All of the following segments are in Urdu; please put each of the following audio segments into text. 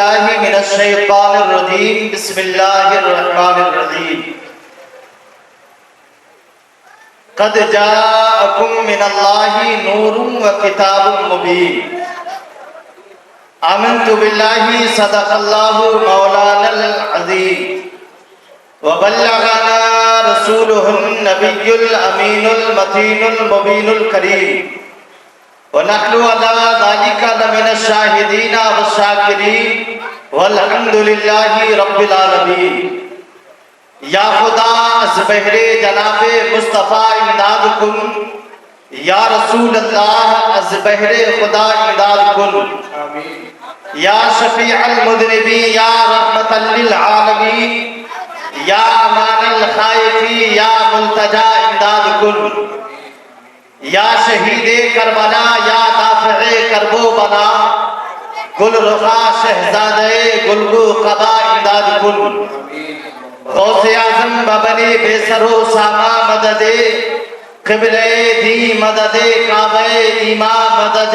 باللہ من الشیطان الرجیم بسم اللہ الرحمن الرحیم قد جاءکم من اللہ نور و کتاب مبین آمنت باللہ صدق اللہ مولانا العظیم وبلغنا رسولہ النبی الامین المتین المبین الکریم ونحن على ذلك لمن الشاهدين والشاکرین والحمد للہ رب العالمین۔ یا خدا از بہر جناب مصطفیٰ امداد کن، یا رسول اللہ از بہر خدا امداد کن، یا شفیع المذنبین یا رحمت للعالمین، یا امان الخائفین یا ملتجا امداد کن، یا شہید کربلا یا دافع کربو بنا، گل رخا شہزادے گلگو قبا امداد کن، غوث اعظم ببنی بے سر و ساما مدد، قبلِ دی مدد، کعبہ ایمان مدد،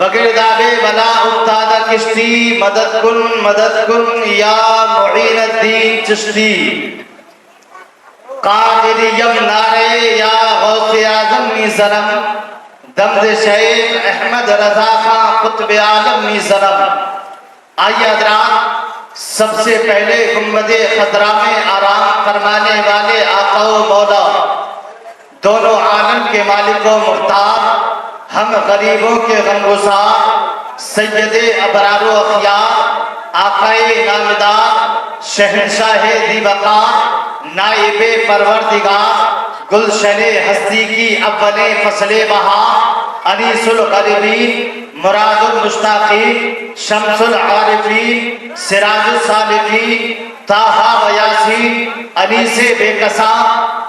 بگرداب بلا افتادہ کشتی مدد کن یا معین الدین چشتی، قادریم نعرے یا غوث اعظم میزرم، دمد شیخ احمد رضا خان قطب عالم میزرم۔ آئیے حضرات، سب سے پہلے گنبد خضرا میں آرام فرمانے والے آقا و مولا، دونوں عالم کے مالک و مختار، ہم غریبوں کے غمگسار، سید ابرار و اخیار، آقائے نامدار، شہنشاہ دی وقار، نائب پروردگار، گلشن ہستی کی اول فصل بہار، انیس الغریبین، مراد المشتاقین، شمس العارفین، سراج السالکین، طٰہٰ و یاسین، انیس بے کساں،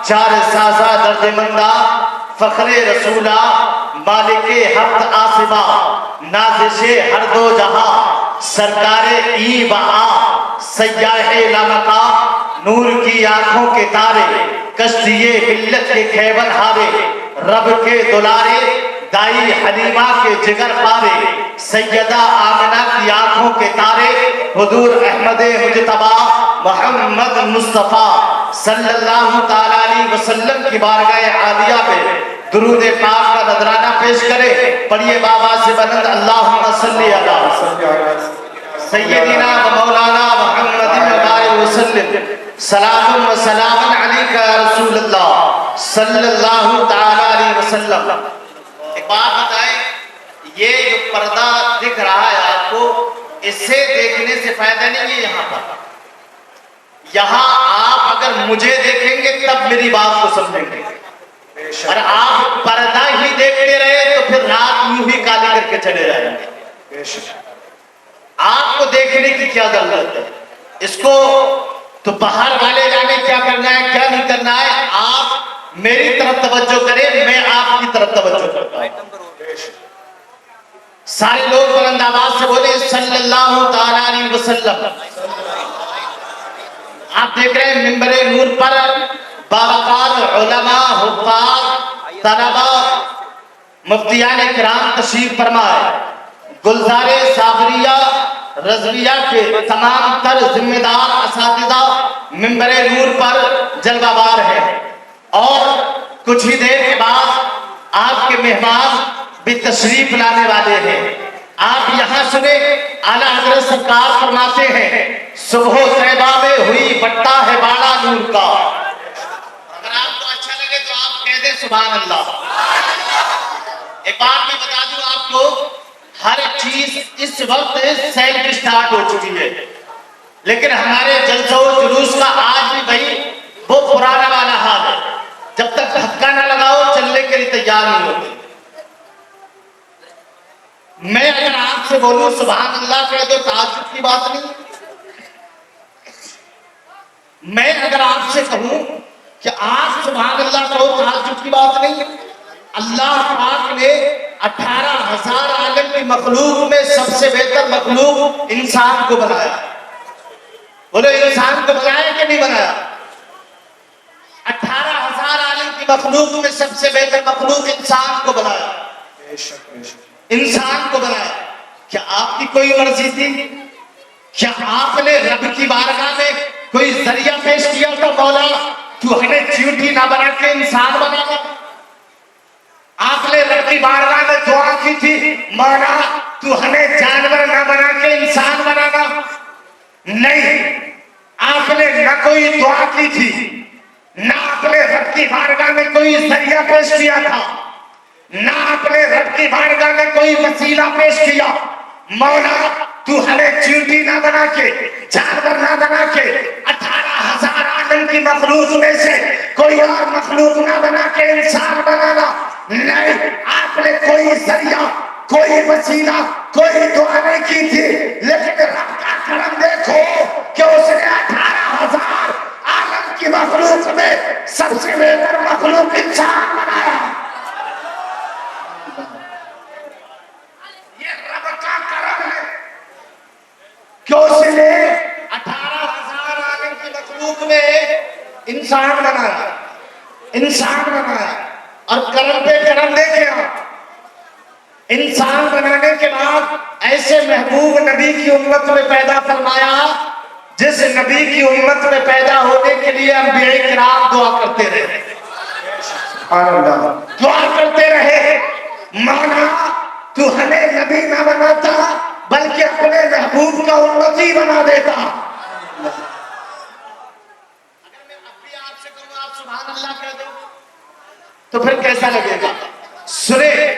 چار سازہ درد مندہ، فخر رسولہ، مالک ہفت آسما، نازش ہر دو جہاں، سرکار ای بہا، سیاح لامکا، نور کی آنکھوں کے تارے، کشتی ملت کے خیبر ہارے، رب کے دلارے، دائی حلیمہ کے جگر پارے، سیدہ آمنہ کی آنکھوں کے تارے، حضور احمد مجتبیٰ محمد مصطفیٰ صلی اللہ تعالیٰ علیہ وسلم کی بارگاہ عالیہ پہ درود پاک کا نذرانہ پیش کرے۔ پڑھیے بابا سے بلند اللہم صلی علی سیدنا و مولانا محمد مبارک وسلم، سلام و سلام علیکہ رسول اللہ صلی اللہ تعالیٰ علیہ وسلم۔ ایک بات بتائیں، یہ جو پردہ دکھ رہا ہے آپ کو، اس سے دیکھنے سے فائدہ نہیں ہے یہاں پر۔ یہاں آپ اگر مجھے دیکھیں گے تب میری بات کو سمجھیں گے، اور آپ پردہ ہی دیکھتے رہے تو پھر رات یوں ہی کالی کر کے چلے جائیں گے۔ آپ کو دیکھنے کی کیا ضرورت ہے؟ اس کو تو باہر والے جانے کیا کرنا ہے کیا نہیں کرنا ہے، آپ میری طرف توجہ کریں، میں آپ کی طرف توجہ کرتا ہوں۔ سارے لوگ بلند آواز سے بولے صلی اللہ تعالیٰ علیہ وسلم۔ آپ دیکھ رہے ہیں ممبر نور پر باوقار علماء، حفاظ، طلباء، مفتیان کرام تشریف فرمائے، گلزار صابریہ رضویہ کے تمام تر ذمہ دار اساتذہ ممبر نور پر جلوہ بار ہیں، اور کچھ ہی دیر کے بعد آپ کے مہمان بھی تشریف لانے والے ہیں۔ آپ یہاں سنیں، اعلیٰ حضرت سرکار فرماتے ہیں صبح و طیبہ میں ہوئی بٹا ہے باڑا نور کا۔ اگر آپ کو اچھا لگے تو آپ کہہ دیں سبحان اللہ۔ ایک بات میں بتا دوں آپ کو، ہر چیز اس وقت سیلف سٹارٹ ہو چکی ہے، لیکن ہمارے جلسہ و جلوس کا آج بھی بھائی وہ پرانا والا حال ہے، جب تک دھکا نہ لگاؤ چلنے کے لیے تیار نہیں ہوتے۔ میں اگر آپ سے بولوں سبحان اللہ کہہ دو تعجب کی بات نہیں، میں اگر آپ سے کہوں کہ آپ سبحان اللہ کہو تعجب کی بات نہیں۔ اللہ پاک نے 18,000 عالم کی مخلوق میں سب سے بہتر مخلوق انسان کو بنایا۔ بولو انسان کو بنایا کہ نہیں بنایا؟ 18,000 عالم کی مخلوق میں سب سے بہتر مخلوق انسان کو بنایا، انسان کو بنایا۔ کیا آپ کی کوئی مرضی تھی؟ کیا آپ نے رب کی بارگاہ میں کوئی ذریعہ پیش کیا تھا مولا تو ہمیں چیونٹی نہ بنا کے انسان بنانا؟ آپ نے رب کی بارگاہ میں دعا کی تھی مولا تو ہمیں جانور نہ بنا کے انسان بنانا؟ نہیں، آپ نے نہ کوئی دعا کی تھی، نہ آپ نے رب کی بارگاہ میں کوئی ذریعہ پیش کیا تھا، نہ آپ نے رب کی بارگاہ میں کوئی وسیلہ پیش کیا مولا تو ہمیں چیونٹی نہ بنا کے جانور نہ بنا کے 18,000 عالم کی مخلوق میں سے کوئی اور مخلوق نہ بنا کے انسان بنانا؟ نہیں، آپ نے کوئی ذریعہ کوئی وسیلہ کوئی دعا نہیں کی تھی، لیکن رب کا کرم دیکھو کہ اس نے 18,000 عالم کی مخلوق میں سب سے بہتر مخلوق انسان بنایا۔ یہ رب کا کرم ہے کہ اس نے 18,000 عالم کی مخلوق میں انسان بنایا، انسان بنایا۔ اور کرم پہ کرم دیکھیں آپ، انسان بنانے کے بعد ایسے محبوب نبی کی امت میں پیدا فرمایا جس نبی کی امت میں پیدا ہونے کے لیے انبیاء کرام دعا کرتے رہے، دعا کرتے رہے مولا تو ہمیں نبی نہ بناتا بلکہ اپنے محبوب کا امتی بنا دیتا۔ اگر میں اپنی آپ سے کہوں آپ سبحان اللہ کہہ دو تو پھر کیسا لگے گا؟ سنیں،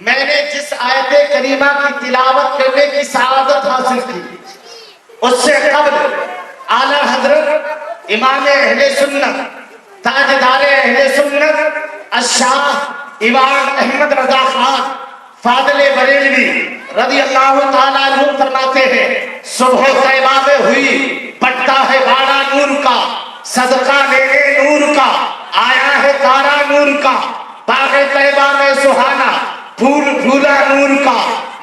میں نے جس آیت کریمہ کی تلاوت کرنے کی سعادت حاصل کی اس سے قبل اعلیٰ حضرت امام اہل سنت تاجدار اہل سنت الشاہ امام احمد رضا خان فاضل بریلوی رضی اللہ تعالیٰ عنہ فرماتے ہیں صبح طیبہ میں ہوئی پٹتا ہے باڑا نور کا، صدقہ لینے نور کا، آیا ہے تارا نور کا، باغ طیبہ میں سہانا پھول پھولا نور کا،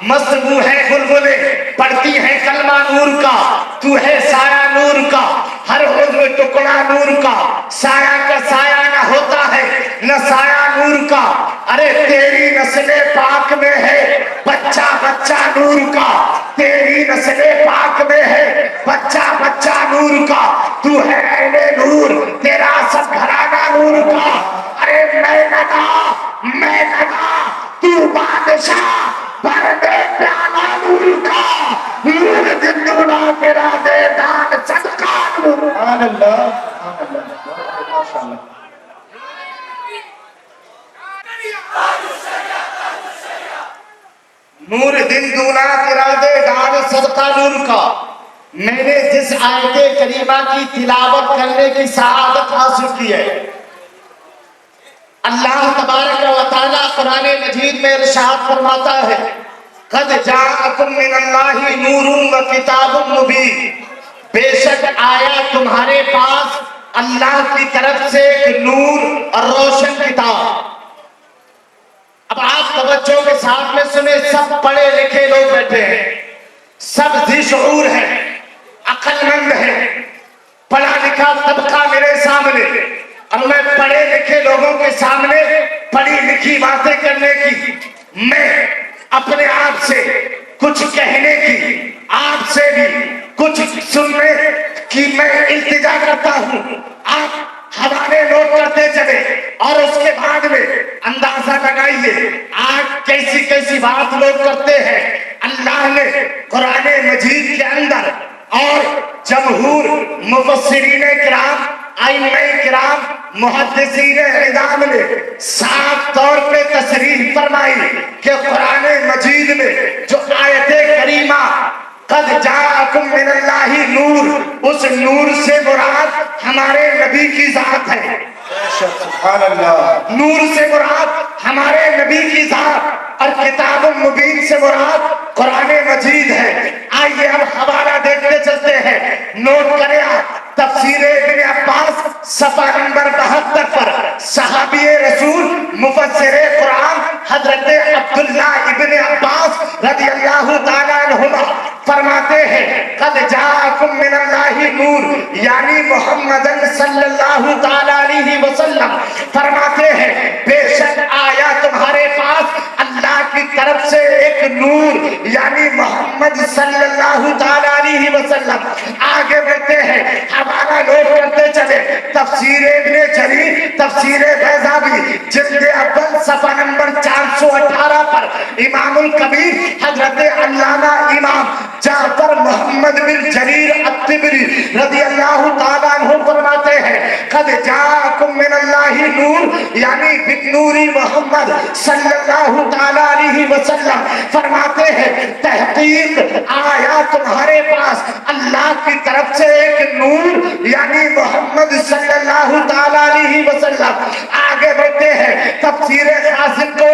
مصنوع ہے بلبلے پڑھتی ہے کلمہ نور کا، تو ہے سایہ نور کا، ہر عضو ٹکڑا نور کا، سایہ کا سایہ نہ ہوتا ہے نہ سایہ نور کا، ارے تیری نسل پاک میں ہے بچہ بچہ نور کا، تیری نسل پاک میں ہے بچہ بچہ نور کا، تو ہے اہل نور تیرا سب گھرانہ نور کا، ارے میں لگا تو بادشاہ بردے پیالا نور کا، نور دنیا تیرا دے دان صدقہ نور۔ سبحان اللہ، سبحان اللہ، نور دن دونا تیرا دے دان صدقہ نور کا۔ میں نے جس آیت کریمہ کی تلاوت کرنے کی سعادت حاصل کی ہے، اللہ تبارک و تعالیٰ قرآن مجید میں ارشاد فرماتا ہے قد جاءکم من اللہ نور و کتاب مبین، بے شک آیا تمہارے پاس اللہ کی طرف سے ایک نور اور روشن کتاب۔ اب آپ توجہ کے ساتھ میں سنیں، سب پڑھے لکھے لوگ بیٹھے ہیں، سب ذی شعور ہیں، عقل مند ہیں، پڑھا لکھا طبقہ میرے سامنے، اور میں پڑھے لکھے لوگوں کے سامنے پڑھی لکھی باتیں کرنے کی، میں اپنے آپ سے کچھ کہنے کی، آپ سے بھی کچھ سننے کی میں التجا کرتا ہوں۔ آپ حوالے نوٹ کرتے چلے اور اس کے بعد میں اندازہ لگائیے آج کیسی کیسی بات لوگ کرتے ہیں۔ اللہ نے قرآن مجید کے اندر اور جمہور مفسرین کرام، ائمہ کرام، محدثین عظام نے صاف طور پہ تصریح فرمائی کہ قرآن مجید میں جو آیت کریمہ قد جاءکم من اللہ نور، اس نور سے مراد ہمارے نبی کی ذات ہے۔ سبحان اللہ، نور سے مراد ہمارے نبی کی ذات اور کتاب مبین سے مراد قرآن مجید ہے۔ آئیے ہم حوالہ دیکھتے چلتے ہیں، نوٹ کریں آپ تفسیر ابن عباس صفحہ نمبر 72 پر صحابی رسول مفسر قرآن حضرت عبداللہ ابن عباس رضی اللہ تعالیٰ عنہما فرماتے ہیں قد جاءکم من اللہ نور، یعنی محمد صلی اللہ تعالیٰ علیہ وسلم فرماتے ہیں بے شک آیا تمہارے پاس اللہ کی طرف طرف سے ایک نور یعنی محمد صلی اللہ تعالیٰ علیہ وسلم. آگے بڑھتے ہیں, ہمارا لوگ کرتے چلے. تفسیر ابن جریر تفسیر بیضاوی جلد اول صفحہ نمبر 418 پر امام الکبیر حضرت علامہ امام جعفر محمد بن جریر الطبری رضی اللہ تعالیٰ عنہ فرماتے ہیں, قد جاءکم من اللہ نور یعنی بالنور محمد صلی اللہ تعالیٰ علیہ وسلم. فرماتے ہیں تحقیق آیا تمہارے پاس اللہ کی طرف سے ایک نور یعنی محمد صلی اللہ تعالیٰ علیہ وسلم. آگے بڑھتے ہیں, تفسیر قاسم کو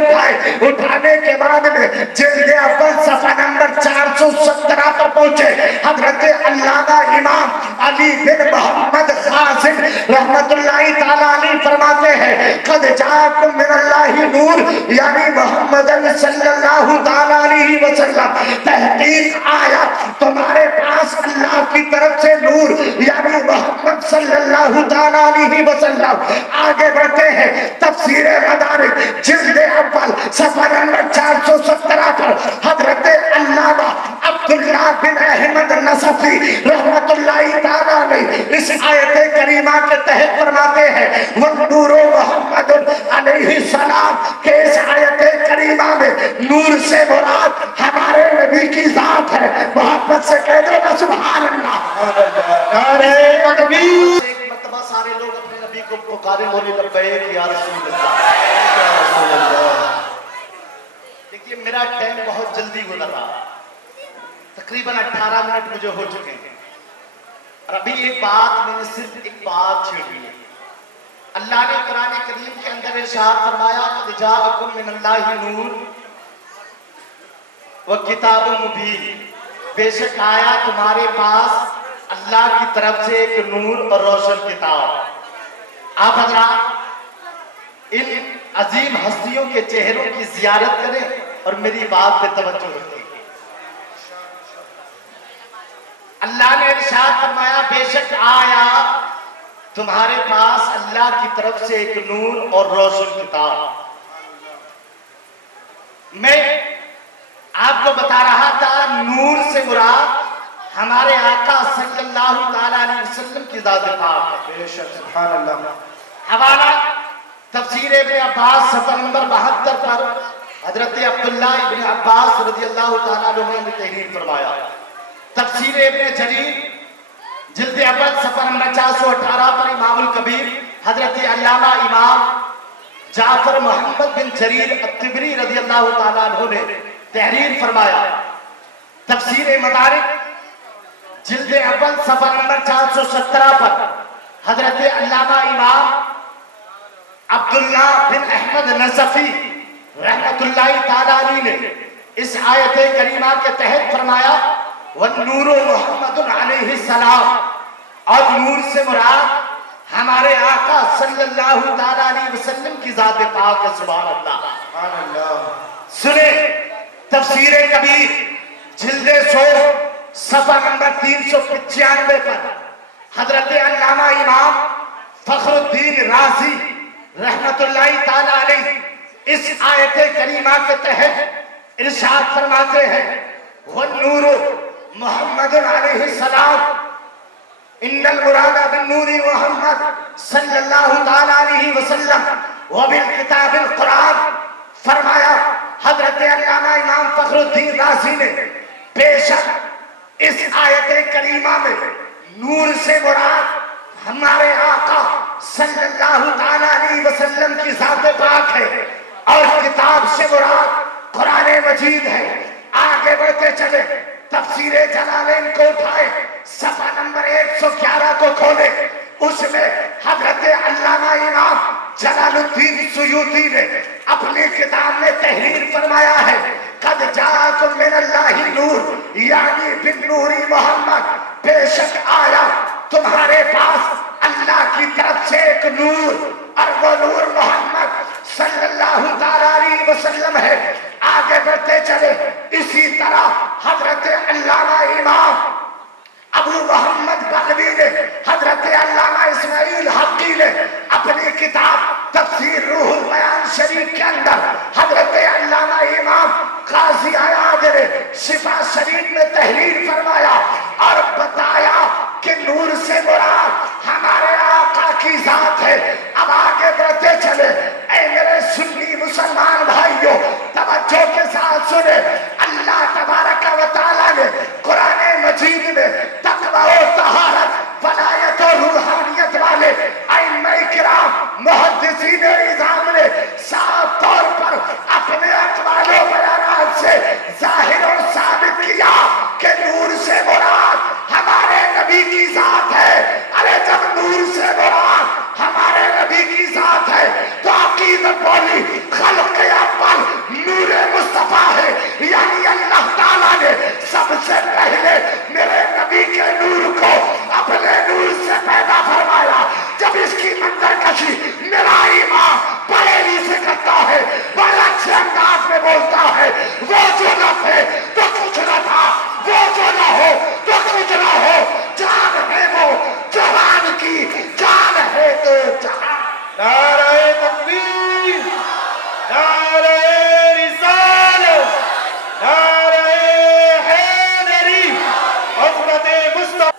اٹھانے کے بعد میں جلد اول صفحہ نمبر 417 پر پہنچے. حضرت علامہ امام علی بن محمد قاسم رحمت اللہ تعالیٰ علیہ فرماتے ہیں, قد جاءکم من اللہ نور یعنی محمد صلی اللہ تعالیٰ علیہ وسلم. تحقیق آیا تمہارے پاس اللہ کی طرف سے نور یعنی محمد صلی اللہ تعالیٰ علیہ وسلم. آگے بڑھتے ہیں, تفسیر مدارک جلد اول صفحہ نمبر 417 پر حضرت علامہ عبداللہ بن احمد نصفی رحمت اللہ تعالیٰ علیہ اس آیت کریمہ کے تحت فرماتے ہیں, والنور محمد علیہ السلام کہ اس آیت کریمہ میں نور سے مراد ہمارے نبی کی ذات ہے. محبت سے کہہ دو نا سبحان اللہ. نعرہ تکبیر. ایک مرتبہ سارے لوگ اپنے نبی کو پکارے بولے لبیک یا رسول اللہ, یا رسول اللہ. دیکھیے میرا ٹائم بہت جلدی گزر رہا, تقریباً 18 منٹ مجھے ہو چکے ہیں, اور ابھی ایک بات میں نے صرف ایک بات چھیڑی ہے. اللہ نے قرآن کریم کے اندر ارشاد فرمایا, قد جاءکم من اللہ نور وکتاب مبین, بے شک آیا تمہارے پاس اللہ کی طرف سے ایک نور اور روشن کتاب. آپ حضرات ان عظیم ہستیوں کے چہروں کی زیارت کریں اور میری بات پہ توجہ رکھیں. اللہ نے ارشاد فرمایا, بے شک آیا تمہارے پاس اللہ کی طرف سے ایک نور اور روشن کتاب. میں آپ کو بتا رہا تھا نور سے مراد ہمارے آقا صلی اللہ تعالیٰ علیہ وسلم کی ذات پاک ہے. بے شک سبحان اللہ. حوالہ تفسیر ابن عباس صفحہ نمبر 72 پر حضرت عبداللہ ابن عباس رضی اللہ تعالیٰ عنہ نے تحریر فرمایا. تفسیر ابن جریر جلد اول صفحہ نمبر 418 پر امام الکبیر حضرت علامہ امام جعفر محمد بن جریر الطبری رضی اللہ تعالیٰ عنہ نے تحریر فرمایا. تفسیر مدارک جلد اول صفحہ نمبر 417 پر حضرت علامہ امام عبداللہ بن احمد نصفی رحمت اللہ تعالیٰ علیہ نے اس آیت کریمہ کے تحت فرمایا, والنور محمد علیہ السلام, اور نور سے مراد ہمارے آقا صلی اللہ تعالیٰ علیہ وسلم کی ذات پاک ہے. سبحان اللہ. سنیں تفسیر کبیر جلد 100 صفحہ نمبر 395 پر حضرت علامہ امام فخر الدین رازی رحمت اللہ تعالیٰ علیہ اس آیت کریمہ کے تحت ارشاد فرماتے ہیں, والنور محمد علیہ السلام, ان المراد بالنور محمد صلی اللہ تعالیٰ علیہ وسلم وبالکتاب القرآن. فرمایا حضرت علامہ امام فخر الدین رازی نے, بے شک اس آیت کریمہ میں نور سے مراد ہمارے آقا صلی اللہ تعالیٰ علیہ وسلم کی ذات پاک ہے, اور کتاب سے مراد قرآن مجید ہے. آگے بڑھتے چلے, تفسیر جلالین کو اٹھائے, صفحہ نمبر 111 کو کھولے, اس میں حضرت علامہ امام جلال الدین سیوطی نے اپنی کتاب میں تحریر فرمایا ہے, قد جاءکم من اللہ نور یعنی بالنور محمد, بے شک آیا تمہارے پاس اللہ کی طرف سے ایک نور, اور وہ نور محمد صلی اللہ تعالیٰ علیہ وسلم ہے. آگے بڑھتے چلے, اسی طرح حضرت علامہ امام ابو محمد بغوی نے, حضرت علامہ اسماعیل حقی نے اپنی کتاب تفسیر روح البیان شریف کے اندر حضرت علامہ امام قاضی عیاض نے شفا شریف میں تحریر فرمایا اور بتایا کہ نور سے مراد ہمارے آقا کی ذات ہے. اب آگے بڑھتے چلے. اے میرے سنی مسلمان بھائیوں توجہ کے ساتھ سنے. اللہ تبارک و تعالیٰ نے قرآن مجید میں تقوی و طہارت ولایت و روحانیت والے ائمہ کرام محدثین اعظام نے صاف طور پر اپنے اقوال و بیانات سے ظاہر اور ثابت کیا کہ نور سے مراد ہمارے نبی کی ذات ہے. ارے جب نور سے مراد ہمارے نبی کی ذات ہے تو عقیدت بولی خلق اول نور مصطفیٰ ہے. یعنی اللہ تعالیٰ نے سب سے پہلے میرے نبی کے نور کو اپنے نور سے پیدا فرمایا. جب اس کی منظر کشی میرا امام بریلی سے کرتا ہے بڑے اچھے انداز میں بولتا ہے وہ جو نہ تھے تو کچھ نہ تھا, وہ جو نہ ہو تو کچھ نہ ہو, جان ہے وہ جہان کی جان ہے تو جہان. نعرہ تکبیر, نعرہ رسالت, نعرہ حیدری, حضرت مصطفیٰ.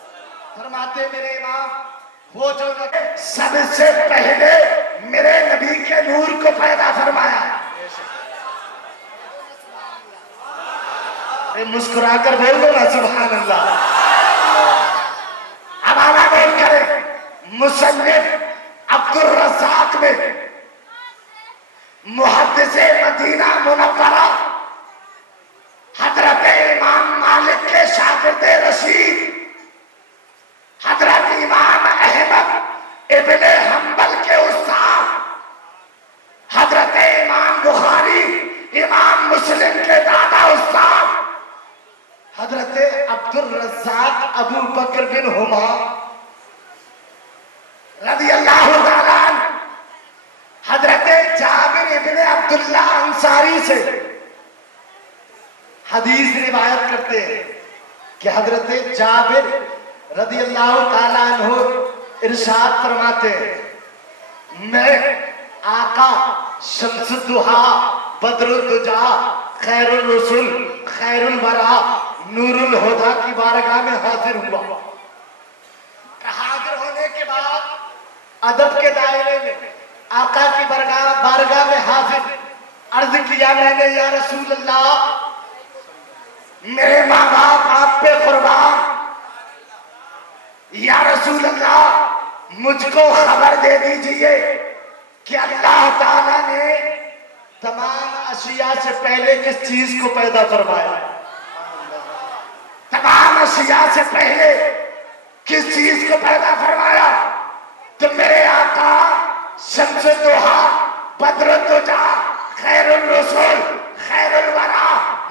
فرماتے میرے امام وہ جو سب سے پہلے میرے نبی کے نور کو پیدا فرمایا. مسکرا کر بول دو نا سبحان اللہ. اب آنا بول کرے. مصنف عبد الرزاق میں محدث مدینہ منورہ حضرت امام مالک کے شاگرد رشید حضرت امام احمد ابن حنبل کے استاد حضرت امام بخاری امام مسلم کے دادا استاد حضرت عبد الرزاق ابو بکر بن حمام رضی اللہ تعالیٰ عنہ حضرت جابر ابن عبداللہ انصاری سے حدیث روایت کرتے ہیں کہ حضرت جابر رضی اللہ تعالیٰ عنہ ارشاد فرماتے ہیں میں آقا شمس الضحیٰ بدر الدجا خیر الرسل خیر الورا نور الہدیٰ کی بارگاہ میں حاضر ہوا. حاضر ہونے کے بعد ادب کے دائرے میں آقا کی بارگاہ میں حاضر عرض کیا میں نے یا رسول اللہ میرے ماں باپ آپ پہ قربان, یا رسول اللہ مجھ کو خبر دے دیجئے کہ اللہ تعالیٰ نے تمام اشیاء سے پہلے کس چیز کو پیدا فرمایا؟ تمام اشیاء سے پہلے کس چیز کو پیدا فرمایا؟ تو میرے آقا شمس الضحیٰ بدر الدجا خیر الرسل خیر الورا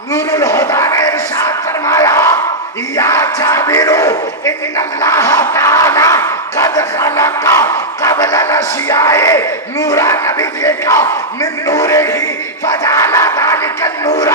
نور الہدیٰ نے ارشاد فرمایا یا جابر ان اللہ تعالی قد خلق قبل الاشیاء نورا نبی دیکھا من نورہ فجعل ذلك النور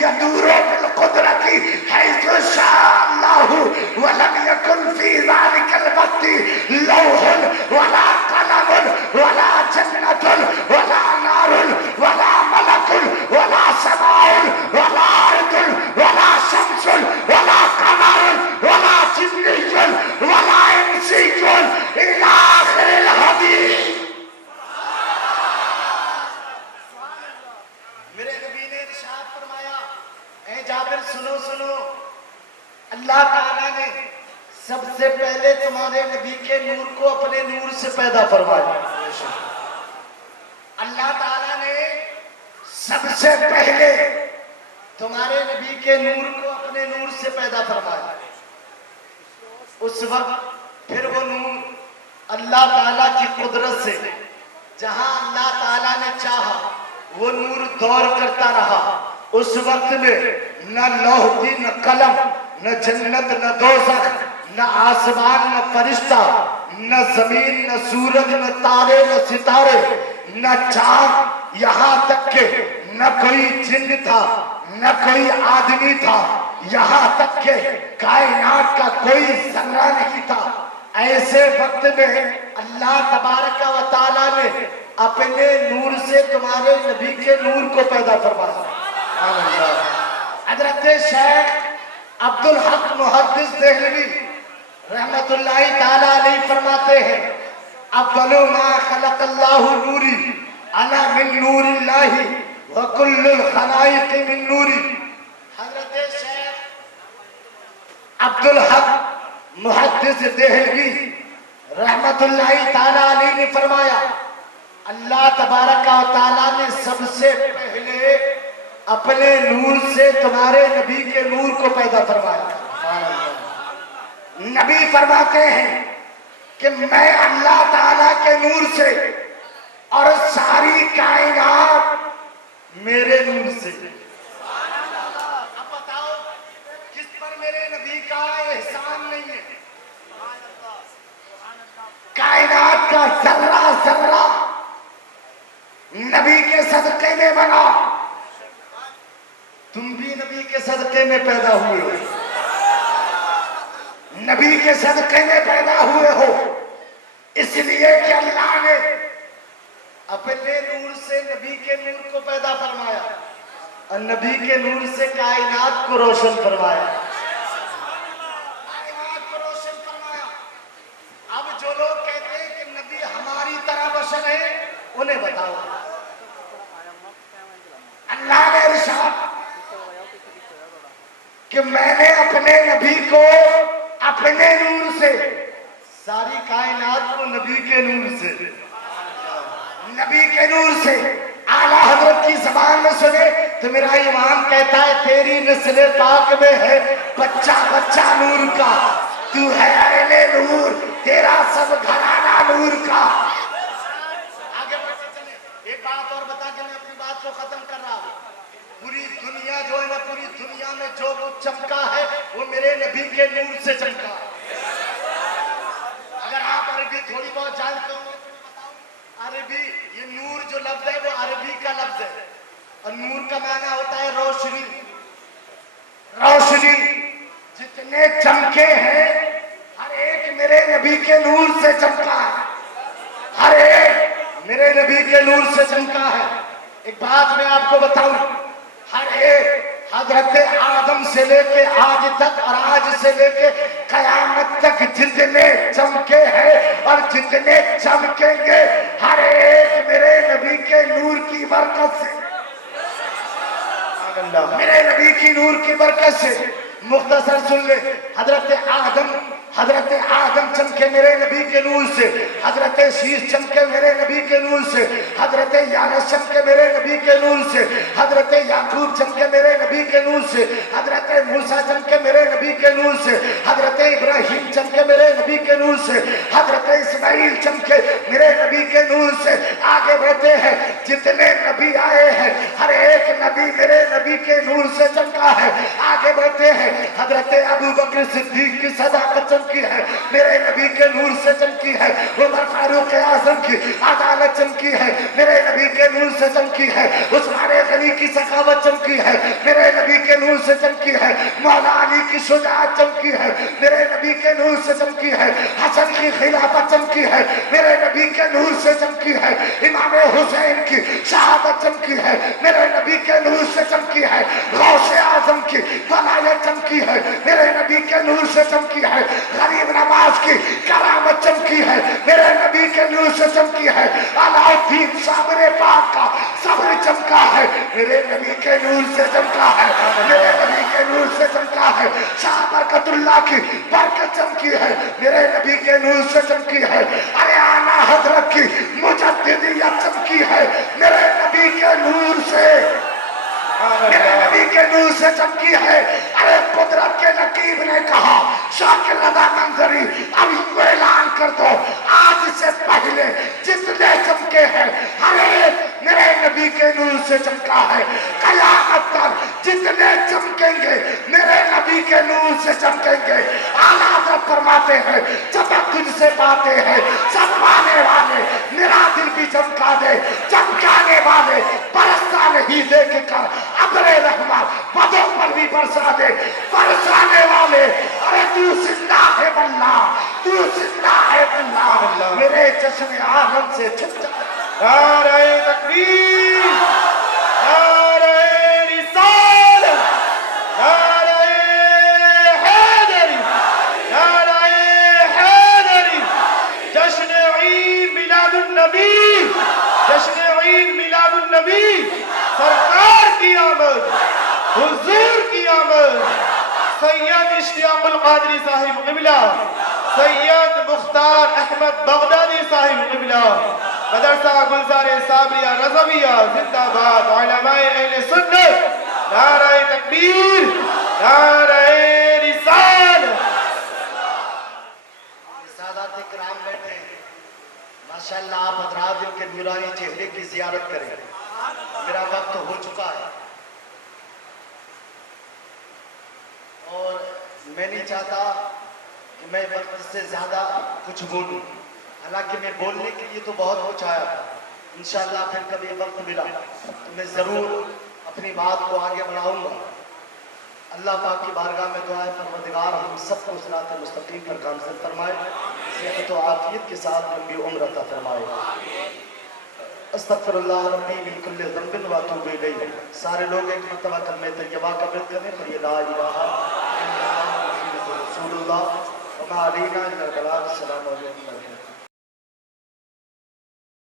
یدور بالقدرت حیث شاء اللہ ولم یکن فی ذلك الوقت لوح ولا قلم ولا جنت ولا نار ولا ملک ولا سماء ولا ارض ولا شمس ولا قمر ولا جنی ولا انسی الى آخر الحدیث. میرے نبی نے ارشاد فرمایا اے جابر سنو سنو, اللہ تعالیٰ نے سب سے پہلے تمہارے نبی کے نور کو اپنے نور سے پیدا فرمایا. اللہ تعالیٰ نے سب سے پہلے تمہارے نبی کے نور کو اپنے نور سے پیدا فرمایا. اس وقت پھر وہ نور اللہ تعالیٰ کی قدرت سے جہاں اللہ تعالیٰ نے چاہا وہ نور دور کرتا رہا. اس وقت میں نہ لوح تھی نہ قلم نہ جنت نہ دوزخ نہ آسمان نہ فرشتہ نہ زمین نہ سورج نہ تارے نہ ستارے نہ چاند, یہاں تک کہ نہ کوئی جن تھا نہ کوئی آدمی تھا, یہاں تک کہ کائنات کا کوئی ذرہ نہیں تھا. ایسے وقت میں اللہ تبارک و تعالیٰ نے اپنے نور سے تمہارے نبی کے نور کو پیدا فرمایا۔ حضرت شیخ عبدالحق محدث دہلوی رحمت اللہ تعالیٰ علیہ فرماتے ہیں اول ما خلق اللہ نوری انا من نور اللہ وکل الخلائق من نوری۔ حضرت شیخ عبدالحق محدث دہلوی رحمت اللہ تعالیٰ علیہ نے فرمایا اللہ تبارک و تعالیٰ نے سب سے پہلے اپنے نور سے تمہارے نبی کے نور کو پیدا فرمایا۔ نبی فرماتے ہیں کہ میں اللہ تعالیٰ کے نور سے اور ساری کائنات میرے نور سے۔ اب بتاؤ کس پر میرے نبی کا احسان نہیں ہے؟ کائنات کا ذرہ ذرہ نبی کے صدقے میں بنا۔ تم بھی نبی کے صدقے میں پیدا ہوئے ہو، نبی کے صدقے میں پیدا ہوئے ہو، اس لیے کہ اللہ نے اپنے نور سے نبی کے نور کو پیدا فرمایا اور نبی کے نور سے کائنات کو روشن فرمایا۔ کائنات کو روشن فرمایا۔ اب جو لوگ کہتے ہیں کہ نبی ہماری طرح بشر ہے انہیں بتاؤ، اللہ نے ارشاد کہ میں نے اپنے نبی کو اپنے نور سے، ساری کائنات کو نبی کے نور سے، نبی کے نور سے۔ اعلیٰ حضرت کی زبان میں سنے تو میرا امام کہتا ہے تیری نسل پاک میں ہے بچہ بچہ نور کا، تو ہے اہل نور، تیرا سب گھرانہ نور کا۔ آگے بڑھتے چلیں، ایک بات اور بتا کے میں اپنی بات کو ختم کر رہا ہوں۔ پوری دنیا جو ہے نا، پوری دنیا میں جو کچھ چمکا ہے وہ میرے نبی کے نور سے چمکا ہے۔ اگر آپ عربی تھوڑی بہت جانتے ہو تو میں بتاؤں، عربی یہ نور جو لفظ ہے وہ عربی کا لفظ ہے اور نور کا معنی ہوتا ہے روشنی۔ روشنی جتنے چمکے ہیں ہر ایک میرے نبی کے نور سے چمکا ہے، ہر ایک میرے نبی کے نور سے چمکا ہے۔ ایک بات میں آپ کو بتاؤں، ہر ایک حضرت آدم سے لے کے آج تک اور آج سے لے کے قیامت تک جتنے چمکے ہیں اور جتنے چمکیں گے ہر ایک میرے نبی کے نور کی برکت سے، میرے نبی کی نور کی برکت سے۔ مختصر سن لے، حضرت آدم چمکے میرے نبی کے نور سے، حضرت شیش چمکے میرے نبی کے نور سے، حضرت یانس چمکے میرے نبی کے نور سے، حضرت یعقوب چمکے میرے نبی کے نور سے، حضرت موسیٰ چمکے میرے نبی کے نور سے، حضرت ابراہیم چمکے میرے نبی کے نور سے، حضرت اسماعیل چمکے میرے نبی کے نور سے۔ آگے بڑھتے ہیں، جتنے نبی آئے ہیں ہر ایک نبی میرے نبی کے نور سے چمکا ہے۔ آگے بڑھتے ہیں، حضرت ابو بکر صدیق کی صداقت چمکی ہے، میرے نبی کے نور سے چمکی ہے۔ عمر فاروق اعظم کی عدالت چمکی ہے، میرے نبی کے نور سے چمکی ہے۔ عثمان غنی کی سخاوت چمکی ہے، میرے نبی کے نور سے چمکی ہے۔ مولا علی کی شجاعت چمکی ہے، میرے نبی کے نور سے چمکی ہے۔ حسن کی خلافت چمکی ہے، میرے نبی کے نور سے چمکی ہے۔ امام حسین کی شہادت چمکی ہے، میرے نبی کے نور سے چمکی ہے۔ غوث اعظم کی ولایت چمکی ہے، میرے نبی کے نور سے چمکی ہے۔ غریب نواز کی کرامت چمکی ہے، میرے نبی کے نور سے چمکی ہے۔ علاء الدین صابر پاک کا صبر چمکا ہے، میرے نبی کے نور سے چمکا ہے، میرے نبی کے نور سے چمکا ہے۔ شاہ برکت اللہ کی برکت چمکی ہے، میرے نبی کے نور سے چمکی ہے۔ ارے آنا حضرت کی مجددیت چمکی ہے، میرے نبی کے نور سے، میرے نبی کے نور سے چمکی ہے۔ ارے قدرت کے نقیب نے کہا شاکر رضا منظری اب اعلان کر دو، آج سے پہلے جتنے چمکے ہیں ہر ایک میرے نبی کے نور سے چمکا ہے۔ قیامت تک جتنے چمکیں گے میرے نبی کے نور سے چمکیں گے۔ اعلیٰ حضرت فرماتے ہیں جب تجھ سے باتیں ہیں چمکانے والے میرا دل بھی چمکا دے، چمکانے والے برسا نہیں دیکھ کر ابر رحمت بدوں پر بھی برسا دے، برسانے والے ارے تو زندہ ہے واللہ تو زندہ ہے اللہ میرے جشن عالم سے چھپ جا نعرہ تکبیر نعرہ رسالت نعرہ حیدری نعرہ حیدری جشن عید میلاد النبی جشن عید میلاد النبی سرکار کی آمد حضور کی آمد سید اشتیاق القادری صاحب قبلہ سید مختار احمد بغدادی صاحب قبلہ مدرسہ گلزار صابریہ رضویہ زندہ باد علماء اہل سنت نعرہ تکبیر نعرہ رسالت سادات کرام بیٹھے ہیں ماشاءاللہ آپ حضرات ان کے نورانی چہرے کی زیارت کریں میرا وقت ہو چکا ہے اور میں نہیں چاہتا کہ میں وقت سے زیادہ کچھ بولوں حالانکہ میں بولنے کے لیے تو بہت کچھ آیا تھا انشاءاللہ پھر کبھی وقت ملا تو میں ضرور اپنی بات کو آگے بڑھاؤں گا اللہ پاک کی بارگاہ میں دعا ہے پروردگار ہم سب کو صراط مستقیم پر گامزن فرمائے صحت و عافیت کے ساتھ لمبی عمر عطا فرمائے استغفر اللہ ربی من کل ذنب و اتوب الیہ سارے لوگ ایک مرتبہ کلمہ طیبہ قبول کریں پر یہ لا الہ الا اللہ محمد رسول اللہ وما علینا الا البلاغ السلام علیکم